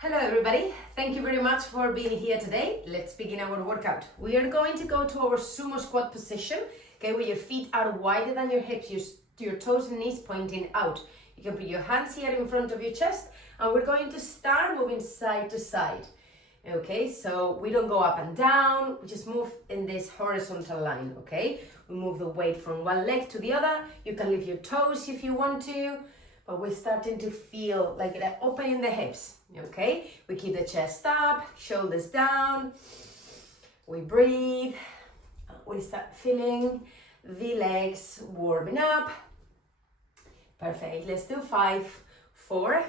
Hello everybody, thank you very much for being here today. Let's begin our workout. We are going to go to our sumo squat position, okay, where your feet are wider than your hips, your toes and knees pointing out. You can put your hands here in front of your chest and we're going to start moving side to side. Okay, so we don't go up and down, we just move in this horizontal line, okay? We move the weight from one leg to the other. You can lift your toes if you want to, but we're starting to feel like they're opening the hips, okay? We keep the chest up, shoulders down. We breathe. We start feeling the legs warming up. Perfect. Let's do 5, 4,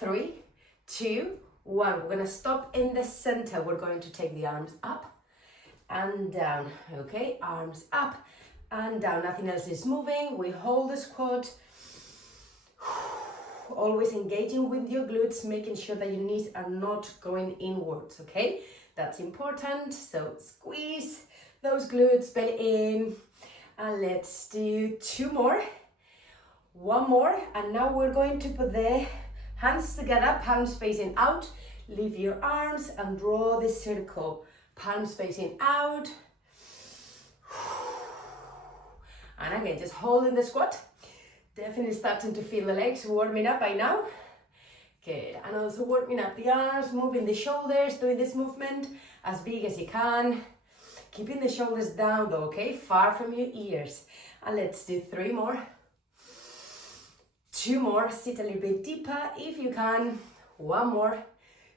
3, 2, 1. We're gonna stop in the center. We're going to take the arms up and down, okay? Arms up and down. Nothing else is moving. We hold the squat. Always engaging with your glutes, making sure that your knees are not going inwards, okay? That's important. So squeeze those glutes, belly in, and let's do 2 more. 1 more, and now we're going to put the hands together, palms facing out. Lift your arms and draw the circle. Palms facing out. And again, just holding the squat. Definitely starting to feel the legs warming up by now. Good, and also warming up the arms, moving the shoulders, doing this movement as big as you can. Keeping the shoulders down though, okay? Far from your ears. And let's do 3 more. 2 more, sit a little bit deeper if you can. 1 more,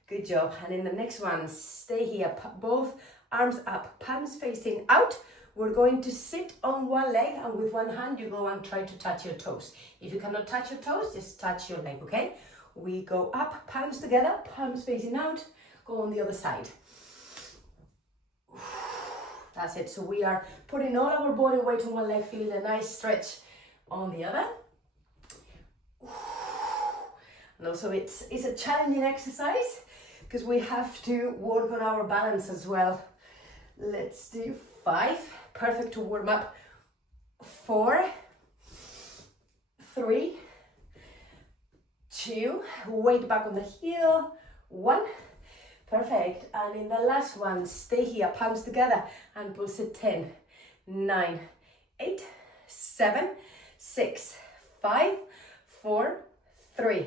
good job. And in the next one, stay here, both arms up, palms facing out. We're going to sit on one leg and with one hand you go and try to touch your toes. If you cannot touch your toes, just touch your leg, okay? We go up, palms together, palms facing out, go on the other side. That's it. So we are putting all our body weight on one leg, feeling a nice stretch on the other. And also it's a challenging exercise because we have to work on our balance as well. Let's do 5. Perfect to warm up. 4, 3, 2, weight back on the heel. 1, perfect. And in the last one, stay here, palms together and pulse it. 10, 9, 8, 7, 6, 5, 4, 3,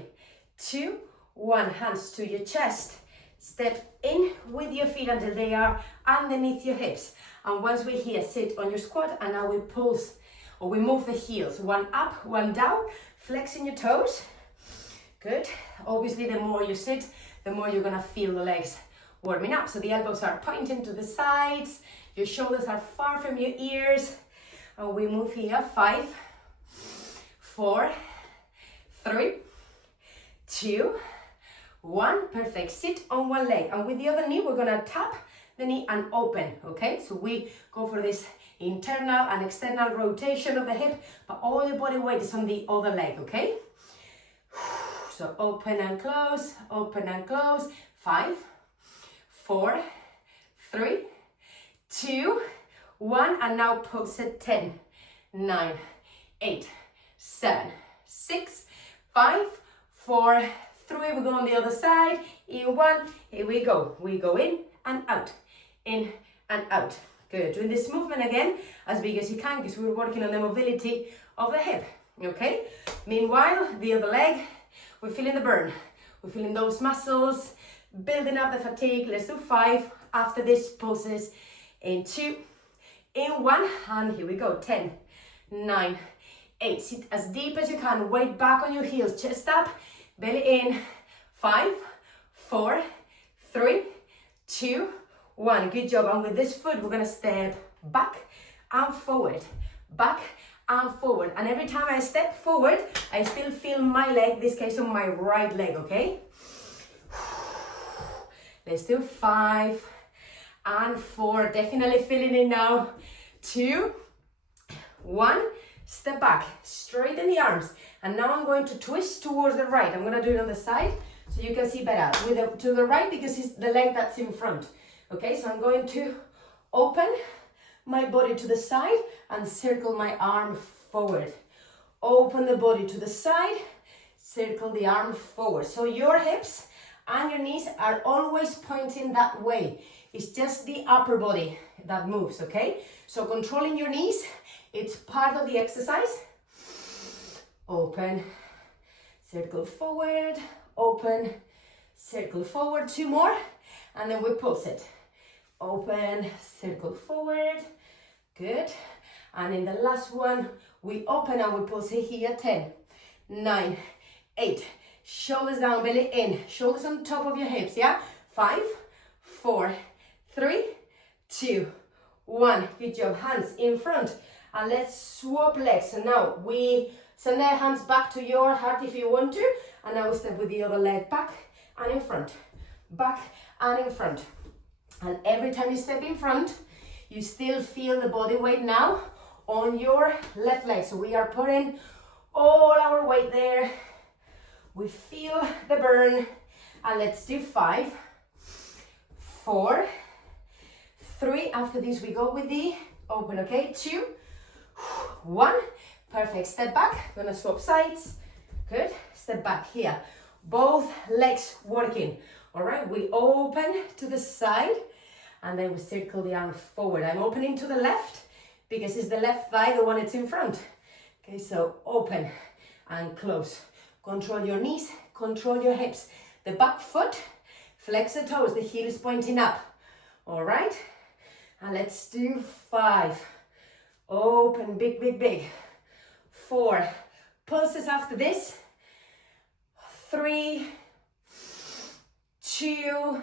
2, 1. Hands to your chest. Step in with your feet until they are underneath your hips. And once we're here, sit on your squat, and now we pulse, or we move the heels. 1 up, 1 down, flexing your toes. Good. Obviously, the more you sit, the more you're gonna feel the legs warming up. So the elbows are pointing to the sides, your shoulders are far from your ears. And we move here, 5, 4, 3, 2, 1, perfect. Sit on one leg, and with the other knee, we're gonna tap the knee and open, okay? So we go for this internal and external rotation of the hip, but all your body weight is on the other leg, okay? So open and close, open and close. 5, 4, 3, 2, 1, and now pulse it. 10, 9, 8, 7, 6, 5, 4, 3, we go on the other side. In 1, here we go in and out, in and out. Good, doing this movement again as big as you can because we're working on the mobility of the hip, okay? Meanwhile, the other leg, we're feeling the burn. We're feeling those muscles, building up the fatigue. Let's do 5. After this, pulses in 2, in 1, and here we go. 10, 9, 8. Sit as deep as you can, weight back on your heels, chest up, belly in. 5, 4, 3, 2, 1. Good job. And with this foot, we're gonna step back and forward, back and forward. And every time I step forward, I still feel my leg, this case on my right leg, okay? Let's do 5 and 4. Definitely feeling it now. 2, 1. Step back, straighten the arms. And now I'm going to twist towards the right. I'm gonna do it on the side so you can see better. To the right because it's the leg that's in front. Okay, so I'm going to open my body to the side and circle my arm forward. Open the body to the side, circle the arm forward. So your hips and your knees are always pointing that way. It's just the upper body that moves, okay? So controlling your knees, it's part of the exercise. Open, circle forward, open, circle forward, 2 more, and then we pulse it. Open, circle forward, good. And in the last one, we open and we pulse it here, 10, 9, 8, shoulders down, belly in, shoulders on top of your hips, yeah? 5, 4, 3, 2, 1. Good job, hands in front. And let's swap legs. So now we send the hands back to your heart if you want to. And now we step with the other leg back and in front, back and in front. And every time you step in front, you still feel the body weight now on your left leg. So we are putting all our weight there. We feel the burn. And let's do 5, 4, 3. After this, we go with the open, okay? 2, 1. Perfect. Step back. Gonna swap sides. Good. Step back here. Both legs working. All right. We open to the side and then we circle the arms forward. I'm opening to the left because it's the left thigh, the one that's in front. Okay. So open and close. Control your knees. Control your hips. The back foot. Flex the toes. The heel is pointing up. All right. And let's do 5. Open, big, big, big. 4. Pulses after this. 3, 2,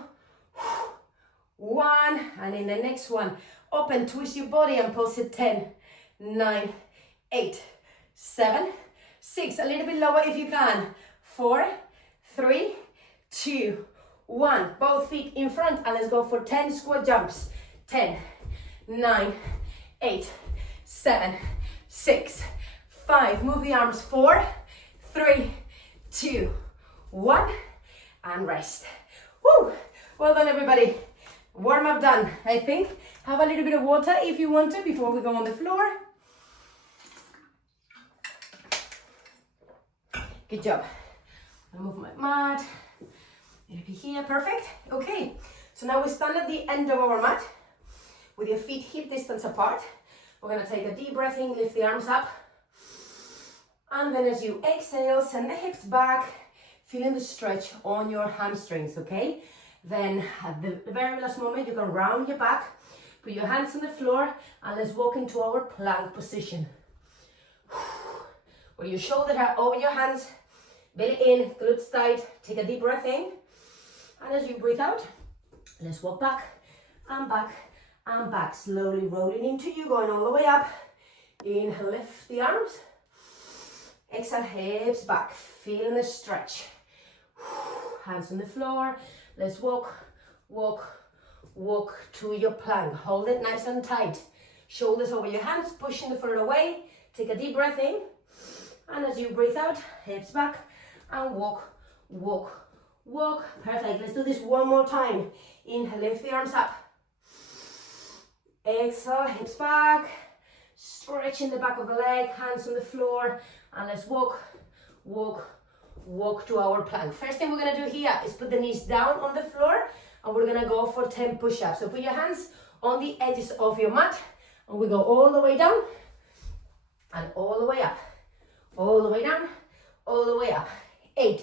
1. And in the next one, open, twist your body and pulse it. 10, 9, 8, 7, 6. A little bit lower if you can. 4, 3, 2, 1. Both feet in front and let's go for 10 squat jumps. 10, 9, 8, 7, 6, 5. Move the arms. 4, 3, 2, 1. And rest. Woo! Well done, everybody. Warm up done, I think. Have a little bit of water if you want to before we go on the floor. Good job. I'll move my mat. Maybe here, perfect. Okay, so now we stand at the end of our mat with your feet hip distance apart. We're gonna take a deep breath in, lift the arms up. And then as you exhale, send the hips back, feeling the stretch on your hamstrings, okay? Then at the very last moment, you can round your back, put your hands on the floor, and let's walk into our plank position. Where your shoulders are over your hands, belly in, glutes tight. Take a deep breath in. And as you breathe out, let's walk back and back and back. Slowly rolling into you, going all the way up. Inhale, lift the arms. Exhale, hips back. Feeling the stretch. Hands on the floor. Let's walk, walk, walk to your plank. Hold it nice and tight. Shoulders over your hands, pushing the foot away. Take a deep breath in. And as you breathe out, hips back and walk, walk, walk. Perfect. Let's do this one more time. Inhale, lift the arms up. Exhale, hips back. Stretching the back of the leg, hands on the floor. And let's walk, walk, walk to our plank. First thing we're gonna do here is put the knees down on the floor and we're gonna go for 10 push-ups. So put your hands on the edges of your mat and we go all the way down and all the way up. All the way down, all the way up. 8,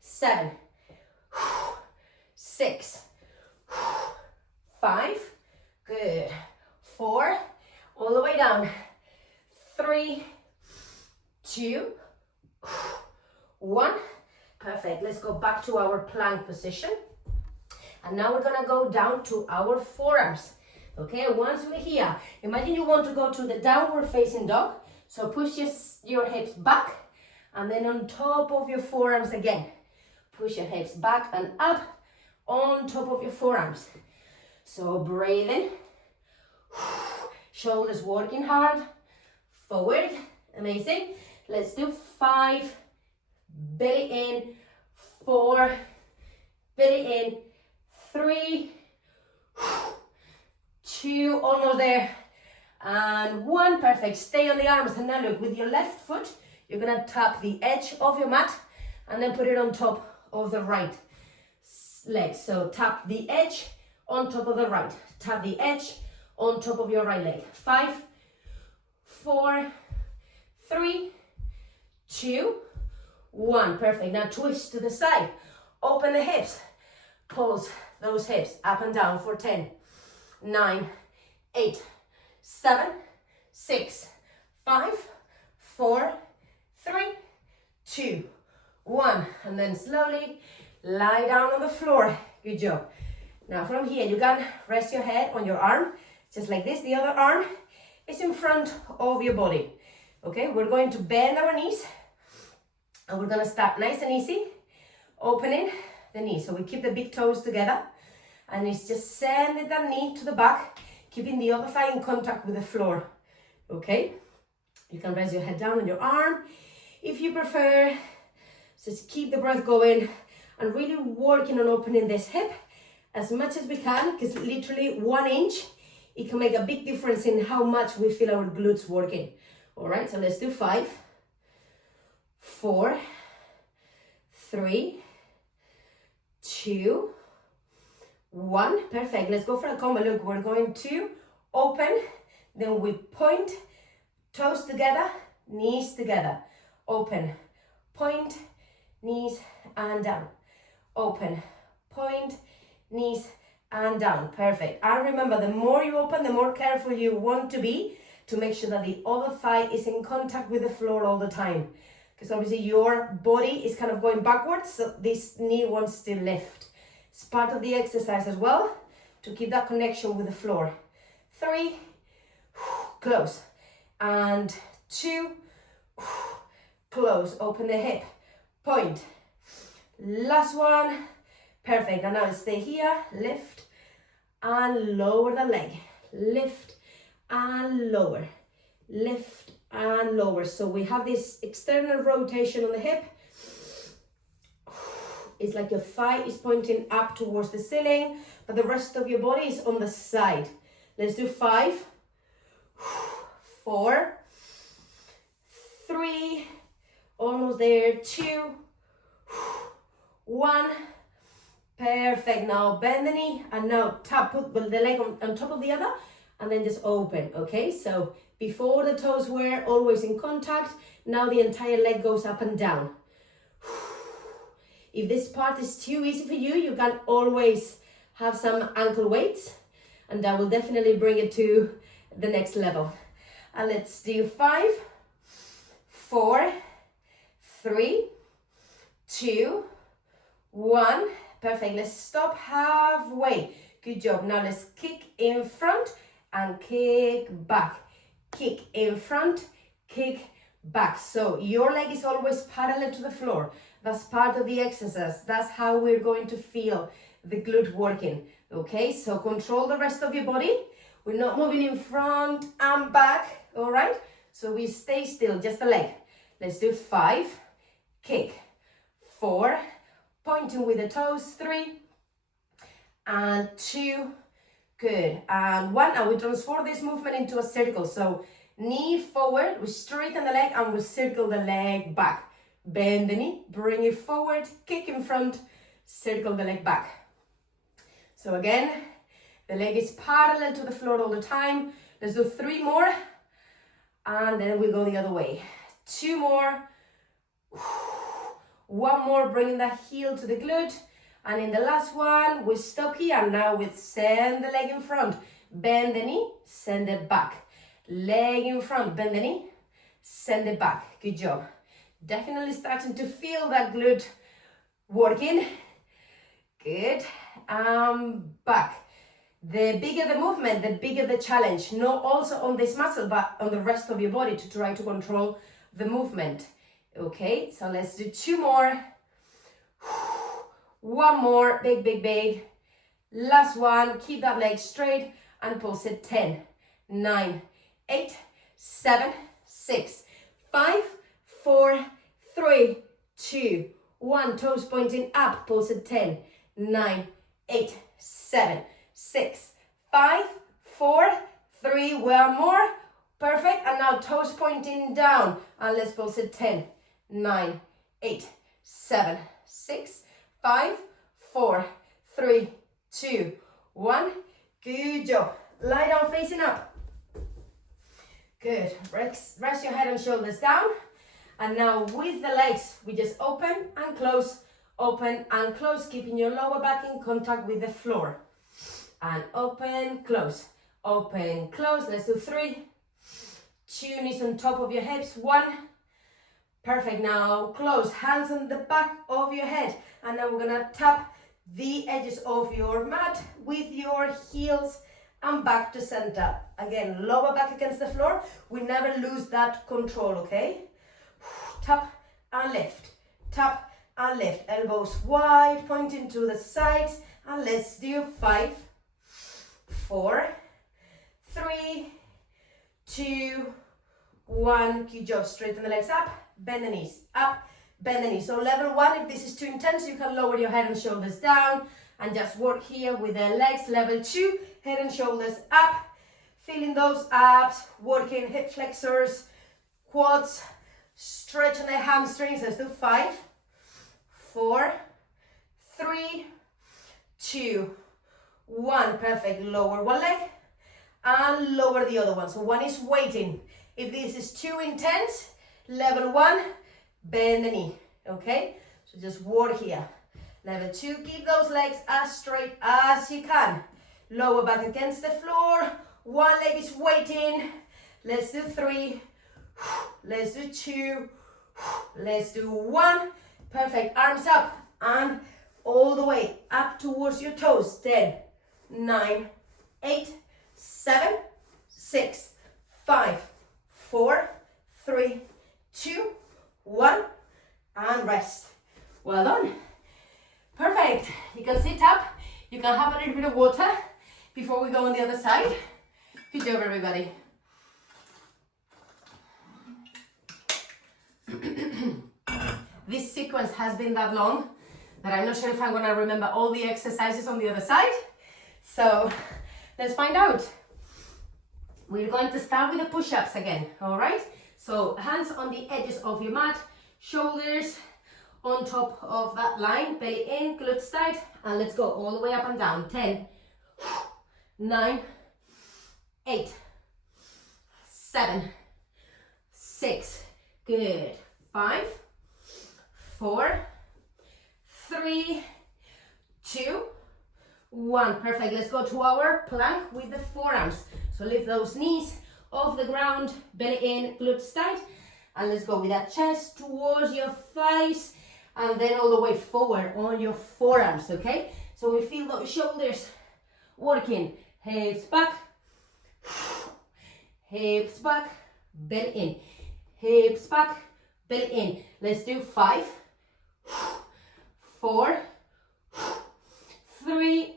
7, 6, 5, good. 4, all the way down. 3, 2, 1. Perfect. Let's go back to our plank position. And now we're gonna go down to our forearms. Okay, once we're here, imagine you want to go to the downward facing dog. So push your hips back and then on top of your forearms again. Push your hips back and up on top of your forearms. So breathe in. Shoulders working hard. Forward. Amazing. Let's do 5. Belly in. 4. Belly in. 3. 2. Almost there. And 1, perfect. Stay on the arms and now look, with your left foot, you're gonna tap the edge of your mat and then put it on top of the right leg. So tap the edge on top of the right. Tap the edge on top of your right leg. 5, 4, 3, 2, 1. Perfect. Now twist to the side. Open the hips. Pulse those hips up and down for 10, 9, 8, 7, 6, 5, 4, 3, 2, 1. And then slowly lie down on the floor. Good job. Now from here, you can rest your head on your arm, just like this. The other arm is in front of your body. Okay, we're going to bend our knees, and we're gonna start nice and easy, opening the knees. So we keep the big toes together, and it's just sending that knee to the back, keeping the other thigh in contact with the floor. Okay, you can rest your head down on your arm if you prefer. Just keep the breath going and really working on opening this hip as much as we can, because literally 1 inch, it can make a big difference in how much we feel our glutes working. All right, so let's do 5, 4, 3, 2, 1. Perfect. Let's go for a combo. Look, we're going to open, then we point, toes together, knees together. Open, point, knees, and down. Open, point, knees, and down. Perfect. And remember, the more you open, the more careful you want to be to make sure that the other thigh is in contact with the floor all the time. Because obviously your body is kind of going backwards, so this knee wants to lift. It's part of the exercise as well, to keep that connection with the floor. 3, close. And 2, close. Open the hip, point. Last one. Perfect. And now stay here, lift and lower the leg. Lift and lower. Lift and lower. So we have this external rotation on the hip. It's like your thigh is pointing up towards the ceiling, but the rest of your body is on the side. Let's do 5, 4, 3, almost there, 2, 1. Perfect. Now bend the knee and now put the leg on top of the other, and then just open. Okay, so before the toes were always in contact, now the entire leg goes up and down. If this part is too easy for you, you can always have some ankle weights, and that will definitely bring it to the next level. And let's do 5, 4, 3, 2, 1. Perfect. Let's stop halfway. Good job. Now let's kick in front and kick back. Kick in front, kick back. So your leg is always parallel to the floor. That's part of the exercise. That's how we're going to feel the glute working. Okay, so control the rest of your body. We're not moving in front and back. All right, so we stay still, just the leg. Let's do 5, kick, 4, pointing with the toes, 3, and 2, good, and 1. And we transform this movement into a circle. So knee forward, we straighten the leg and we circle the leg back. Bend the knee, bring it forward, kick in front, circle the leg back. So again, the leg is parallel to the floor all the time. Let's do 3 more, and then we go the other way. 2 more, 1 more, bringing the heel to the glute. And in the last one, we stop here. Now we send the leg in front, bend the knee, send it back. Leg in front, bend the knee, send it back. Good job. Definitely starting to feel that glute working. Good. Back. The bigger the movement, the bigger the challenge. Not also on this muscle, but on the rest of your body to try to control the movement. Okay, so let's do 2 more. 1 more, big, big, big. Last one, keep that leg straight and pulse it. 10, 9, 8, 7, 6, 5, 4, 3, 2, 1. Toes pointing up, pulse it. 10, 9, 8, 7, 6, 5, 4, 3, 1 more. Perfect. And now toes pointing down. And let's pulse it. 10, 9, 8, 7, 6, 5, 4, 3, 2, 1. Good job. Lie down facing up. Good. Rest your head and shoulders down. And now with the legs, we just open and close, keeping your lower back in contact with the floor. And open, close, open, close. Let's do 3. 2 knees on top of your hips. 1. Perfect. Now close, hands on the back of your head. And now we're gonna tap the edges of your mat with your heels and back to center. Again, lower back against the floor. We never lose that control, okay? Tap and lift, tap and lift. Elbows wide, pointing to the sides. And let's do 5, 4, 3, 2, 1. Good job. Straighten the legs up, bend the knees, up, bend the knees. So level 1, if this is too intense, you can lower your head and shoulders down and just work here with the legs. Level 2, head and shoulders up, feeling those abs, working hip flexors, quads, stretch on the hamstrings. Let's do 5, 4, 3, 2, 1. Perfect. Lower one leg and lower the other one. So one is waiting. If this is too intense, level 1, bend the knee. Okay? So just work here. Level 2, keep those legs as straight as you can. Lower back against the floor. One leg is waiting. Let's do 3. Let's do 2. Let's do 1. Perfect. Arms up and all the way up towards your toes. 10, 9, 8, 7, 6, 5, 4, 3, 2, 1, and rest. Well done. Perfect. You can sit up. You can have a little bit of water before we go on the other side. Good job, everybody. This sequence has been that long that I'm not sure if I'm going to remember all the exercises on the other side. So let's find out. We're going to start with the push-ups again, all right? So hands on the edges of your mat, shoulders on top of that line, belly in, glutes tight, and let's go all the way up and down. 10, 9, 8, 7, 6, good. 5, 4, 3, 2, 1. Perfect. Let's go to our plank with the forearms. So lift those knees off the ground, belly in, glutes tight, and let's go with that chest towards your thighs, and then all the way forward on your forearms, okay? So we feel those shoulders working. Hips back, belly in, hips back, belly in. Let's do 5, 4, 3,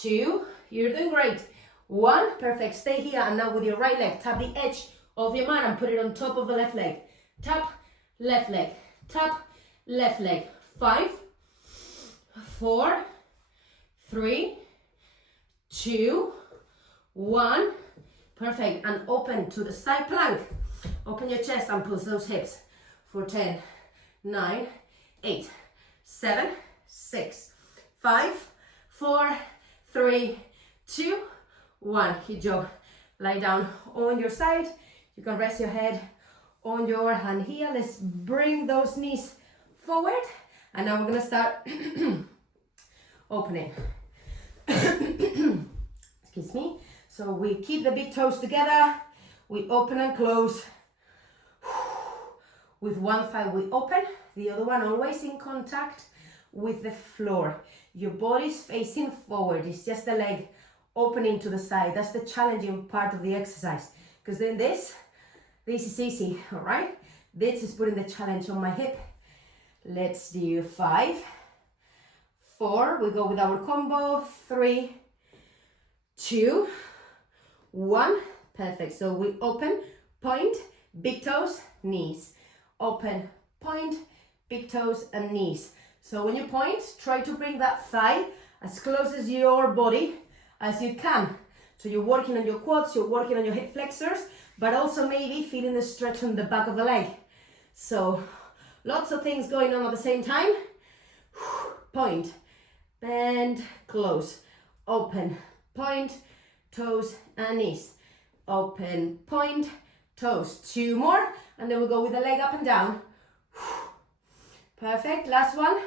2, you're doing great. 1, perfect, stay here, and now with your right leg, tap the edge of your mat and put it on top of the left leg. Tap, left leg, tap, left leg. 5, 4, 3, 2, 1, perfect, and open to the side plank. Open your chest and push those hips for 10, 9, 8, 7, 6, 5, 4, 3, 2, 1. Good job. Lie down on your side. You can rest your head on your hand here. Let's bring those knees forward. And now we're going to start opening. Excuse me. So we keep the big toes together. We open and close. With one thigh we open, the other one always in contact with the floor. Your body's facing forward. It's just the leg opening to the side. That's the challenging part of the exercise. Because then this is easy, all right? This is putting the challenge on my hip. Let's do 5, 4. We go with our combo. 3, 2, 1. Perfect. So we open, point, big toes, knees. Open, point, big toes and knees. So when you point, try to bring that thigh as close as your body as you can. So you're working on your quads, you're working on your hip flexors, but also maybe feeling the stretch on the back of the leg. So lots of things going on at the same time. point, bend, close, open, point, toes and knees, open, point, toes. 2 more, and then we'll go with the leg up and down. Perfect, last one,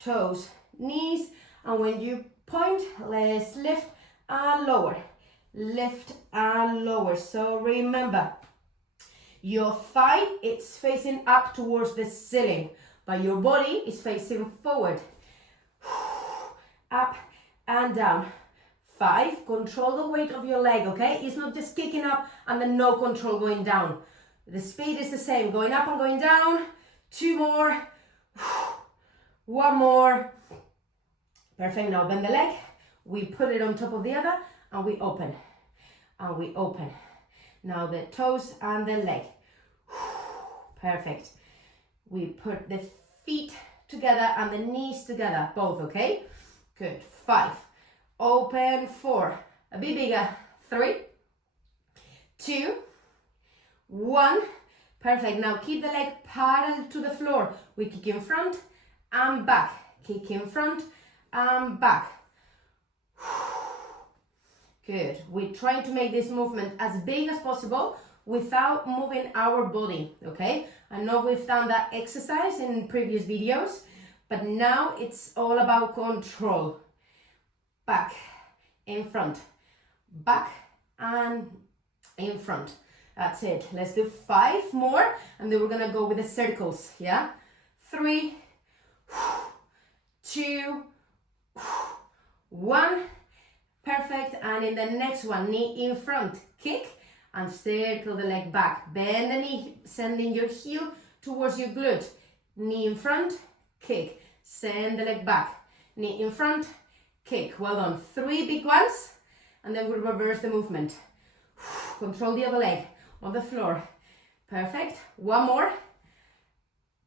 toes, knees, and when you point, let's lift and lower, lift and lower. So remember, your thigh, it's facing up towards the ceiling, but your body is facing forward. Up and down. 5, control the weight of your leg, okay? It's not just kicking up and then no control going down. The speed is the same, going up and going down. 2 more. 1 more. Perfect, now bend the leg. We put it on top of the other and we open. And we open. Now the toes and the leg. Perfect. We put the feet together and the knees together, both, okay? Good. 5. Open. 4. A bit bigger. 3, 2, 1. Perfect. Now keep the leg parallel to the floor. We kick in front and back. Kick in front and back. Good. We're trying to make this movement as big as possible without moving our body, okay? I know we've done that exercise in previous videos, but now it's all about control. Back, in front, back and in front. That's it. Let's do 5 more, and then we're gonna go with the circles, yeah? 3, 2, 1. Perfect, and in the next one, knee in front, kick, and circle the leg back. Bend the knee, sending your heel towards your glute. Knee in front, kick, send the leg back. Knee in front, kick. Well done. 3 big ones, and then we'll reverse the movement. Control the other leg on the floor. Perfect. 1 more.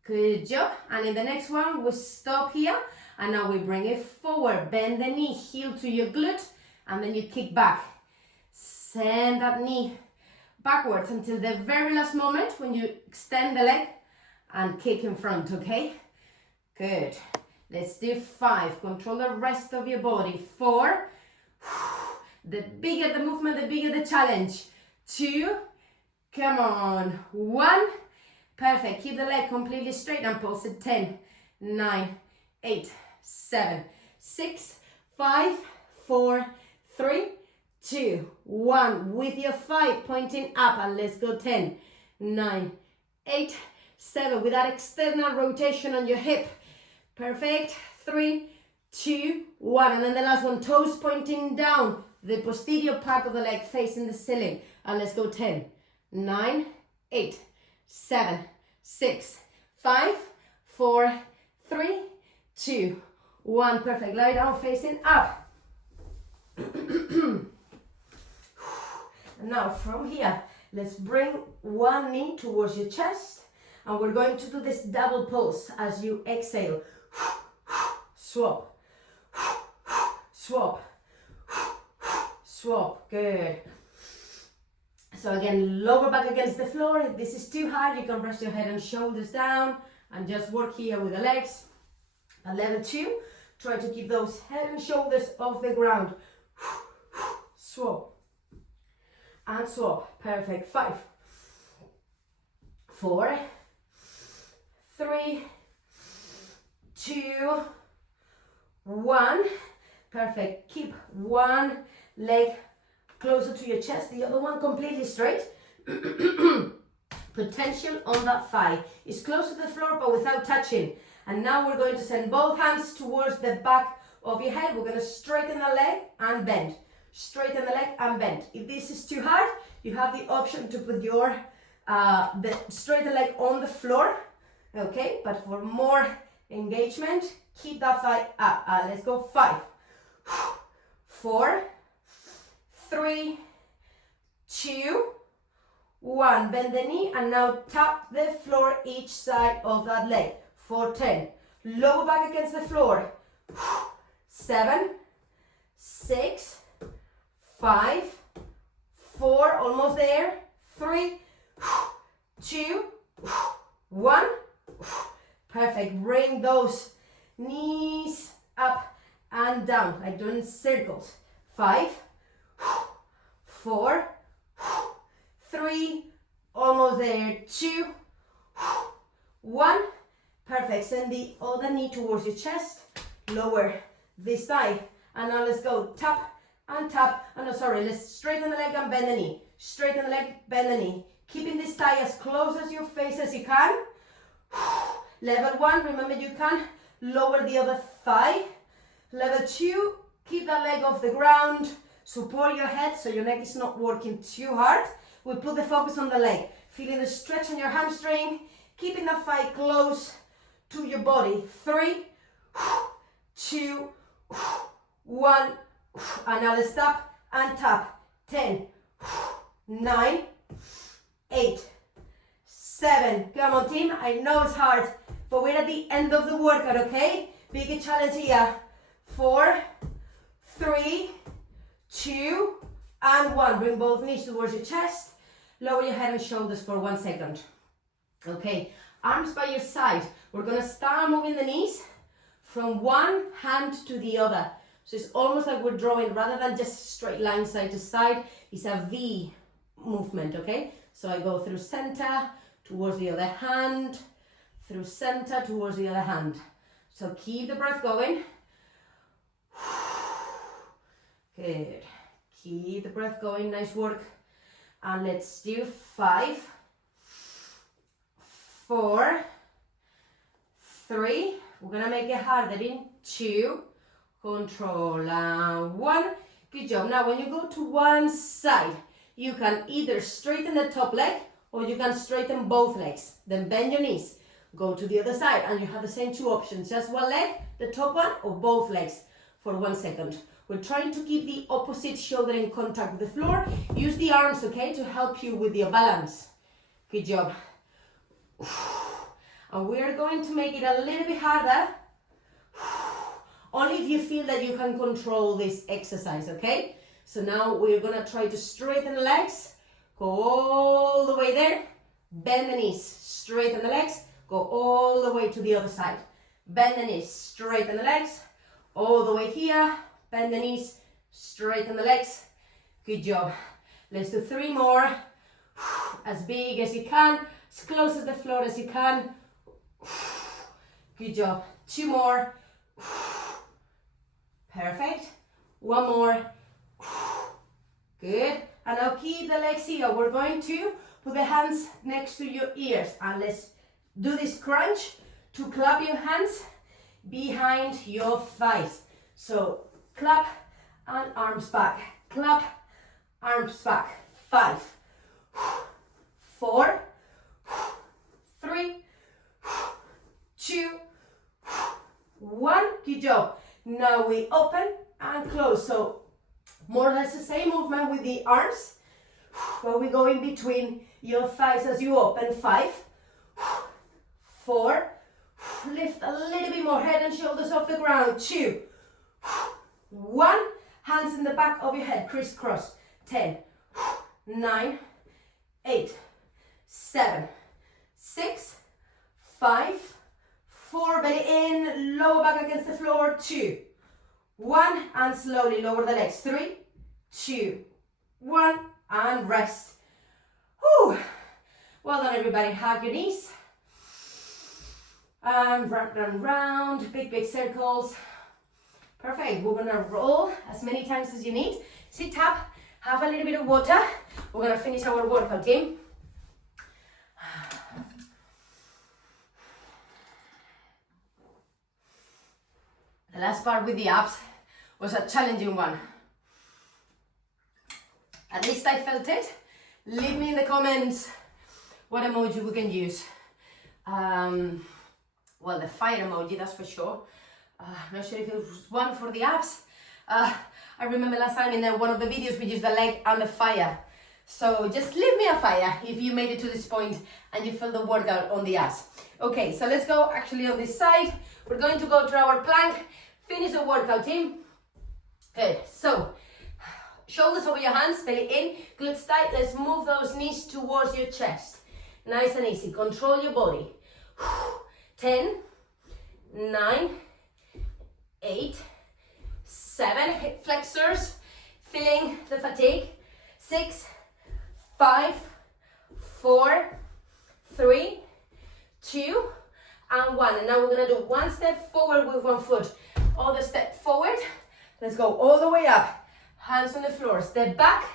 Good job. And in the next one, we stop here, and now we bring it forward. Bend the knee, heel to your glute, and then you kick back. Send that knee backwards until the very last moment when you extend the leg and kick in front, okay? Good. Let's do 5. Control the rest of your body. 4. The bigger the movement, the bigger the challenge. 2. Come on. 1. Perfect. Keep the leg completely straight and pulse it. 10, 9, 8, 7, 6, 5, 4, 3, 2, 1. With your thigh pointing up, and let's go. 10, 9, 8, 7. With that external rotation on your hip. Perfect. 3, 2, 1. And then the last one, toes pointing down. The posterior part of the leg facing the ceiling. And let's go. 10, 9, 8, 7, 6, 5, 4, 3, 2, 1. Perfect. Lie down facing up. And now from here, let's bring one knee towards your chest, and we're going to do this double pulse as you exhale. Swap, swap, swap. Good. So again, lower back against the floor. If this is too hard, you can rest your head and shoulders down and just work here with the legs. At level 2, try to keep those head and shoulders off the ground. Swap and swap. Perfect. 5, 4, 3, 2, 1. Perfect. Keep one leg closer to your chest, the other one completely straight. Potential on that thigh is close to the floor but without touching. And now we're going to send both hands towards the back of your head. We're going to straighten the leg and bend. Straighten the leg and bend. If this is too hard, you have the option to put your straight the leg on the floor. Okay, but for more engagement, keep that thigh up. Let's go. 5, 4, 3, 2, 1. Bend the knee and now tap the floor each side of that leg. For 10. Lower back against the floor. 7, 6, 5, 4, almost there. 3, 2, 1. Perfect. Bring those knees up and down, like doing circles. 5, 4, 3, almost there, 2, 1, perfect. Send the other knee towards your chest, lower this thigh, and now let's go tap and tap, and no, sorry, let's straighten the leg and bend the knee, straighten the leg, bend the knee, keeping this thigh as close as your face as you can. Level 1, remember you can lower the other thigh. Level 2, keep that leg off the ground, support your head so your neck is not working too hard. We put the focus on the leg, feeling the stretch on your hamstring, keeping the thigh close to your body. 3, 2, 1, and now let's stop and tap. 10, 9, 8, 7, come on team, I know it's hard, but we're at the end of the workout, okay? Big challenge here. 4, 3, 2, and 1. Bring both knees towards your chest. Lower your head and shoulders for 1 second. Okay, arms by your side. We're gonna start moving the knees from one hand to the other. So it's almost like we're drawing, rather than just straight line side to side, it's a V movement, okay? So I go through center, towards the other hand, through center, towards the other hand. So keep the breath going. Good. Keep the breath going, nice work. And let's do 5, 4, 3. We're gonna make it harder in 2, control, and 1. Good job. Now when you go to one side, you can either straighten the top leg or you can straighten both legs. Then bend your knees, go to the other side, and you have the same 2 options. Just one leg, the top one, or both legs for 1 second. We're trying to keep the opposite shoulder in contact with the floor. Use the arms, okay, to help you with your balance. Good job. And we're going to make it a little bit harder, only if you feel that you can control this exercise, okay? So now we're gonna try to straighten the legs, go all the way there, bend the knees, straighten the legs, go all the way to the other side. Bend the knees, straighten the legs, all the way here, bend the knees, straighten the legs. Good job. Let's do 3 more. As big as you can, as close to the floor as you can. Good job. 2 more. Perfect. 1 more. Good. And now keep the legs here. We're going to put the hands next to your ears. And let's do this crunch to clap your hands behind your thighs. So clap and arms back. Clap, arms back. 5, 4, 3, 2, 1. Good job. Now we open and close. So more or less the same movement with the arms, but we go in between your thighs as you open. 5, 4, lift a little bit more, head and shoulders off the ground. 2, 1, hands in the back of your head, crisscross. 10, 9, 8, 7, 6, 5, 4, belly in, lower back against the floor. 2, 1, and slowly lower the legs. 3, 2, 1, and rest. Whew. Well done, everybody. Hug your knees. And round and round, big circles. Perfect. We're gonna roll as many times as you need. Sit up, have a little bit of water. We're gonna finish our workout, team. The last part with the abs was a challenging one. At least I felt it. Leave me in the comments what emoji we can use. Well, the fire emoji, that's for sure. Not sure if it was one for the abs. I remember last time in one of the videos we used the leg and the fire. So just leave me a fire if you made it to this point and you felt the workout on the abs. Okay, so let's go actually on this side. We're going to go to our plank. Finish the workout, team. Good. So shoulders over your hands, belly in, glutes tight. Let's move those knees towards your chest. Nice and easy. Control your body. 10, 9, 8, 7, hip flexors, feeling the fatigue. 6, 5, 4, 3, 2, and 1. And now we're gonna do one step forward with one foot. Other step forward. Let's go all the way up. Hands on the floor. Step back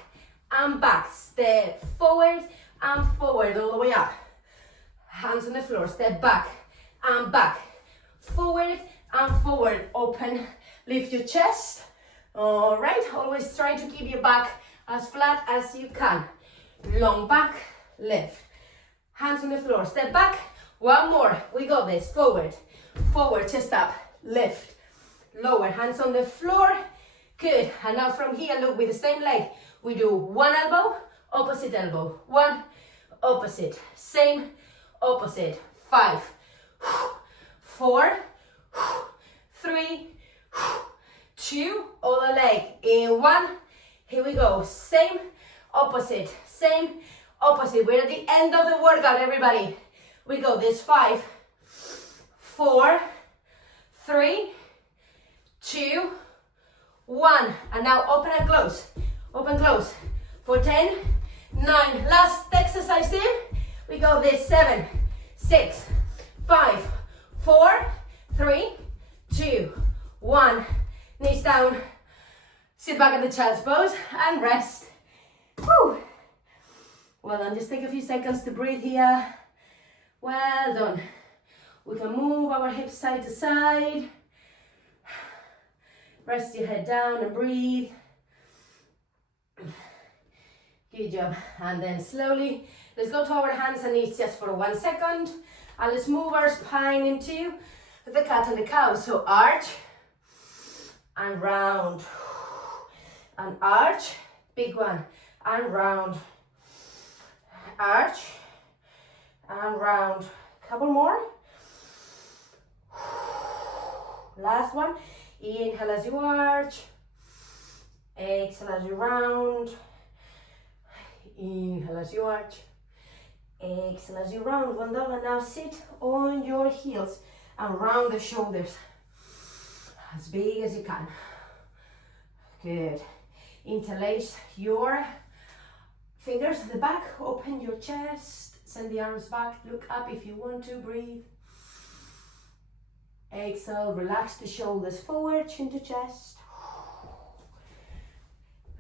and back. Step forward and forward all the way up. Hands on the floor. Step back and back. Forward and forward. Open. Lift your chest. All right. Always try to keep your back as flat as you can. Long back. Lift. Hands on the floor. Step back. One more. We got this. Forward. Forward. Chest up. Lift. Lower. Hands on the floor. Good. And now from here, look, with the same leg, we do one elbow, opposite elbow. One, opposite. Same, opposite. 5, 4, 3, 2. Other leg. In 1. Here we go. Same, opposite. Same, opposite. We're at the end of the workout, everybody. We go this 5, 4, 3, 2, 1. And now open and close. Open, close. For 10, 9. Last exercise in. We go this 7, 6, 5, 4, 3, 2, 1. Knees down. Sit back in the child's pose and rest. Whew. Well done. Just take a few seconds to breathe here. Well done. We can move our hips side to side. Rest your head down and breathe. Good job. And then slowly, let's go to our hands and knees just for 1 second. And let's move our spine into the cat and the cow. So arch and round. And arch, big one. And round. Arch and round. Couple more. Last one. Inhale as you arch. Exhale as you round. Inhale as you arch. Exhale as you round. Well done. And now sit on your heels and round the shoulders as big as you can. Good. Interlace your fingers at the back. Open your chest. Send the arms back. Look up if you want to. Breathe. Exhale. Relax the shoulders forward. Chin to chest.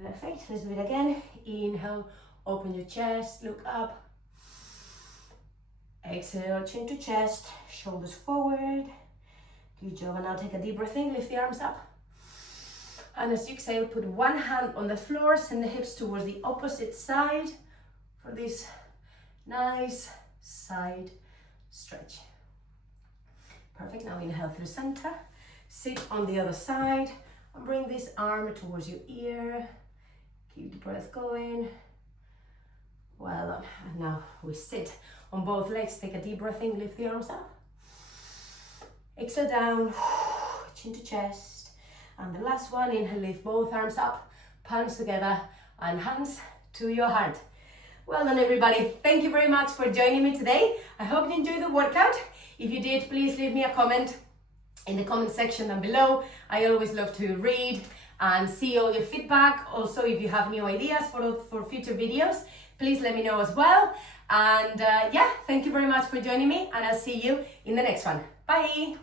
Perfect. Let's do it again. Inhale. Open your chest. Look up. Exhale. Chin to chest. Shoulders forward. Good job. And now take a deep breath in. Lift the arms up. And as you exhale, put one hand on the floor. Send the hips towards the opposite side for this nice side stretch. Perfect. Now inhale through center. Sit on the other side and bring this arm towards your ear. Keep the breath going. Well done. And now we sit on both legs. Take a deep breath in. Lift the arms up. Exhale down. Chin to chest. And the last one, inhale, lift both arms up, palms together, and hands to your heart. Well done, everybody. Thank you very much for joining me today. I hope you enjoyed the workout. If you did, please leave me a comment in the comment section down below. I always love to read and see all your feedback. Also, if you have new ideas for future videos, please let me know as well. And yeah, thank you very much for joining me, and I'll see you in the next one. Bye.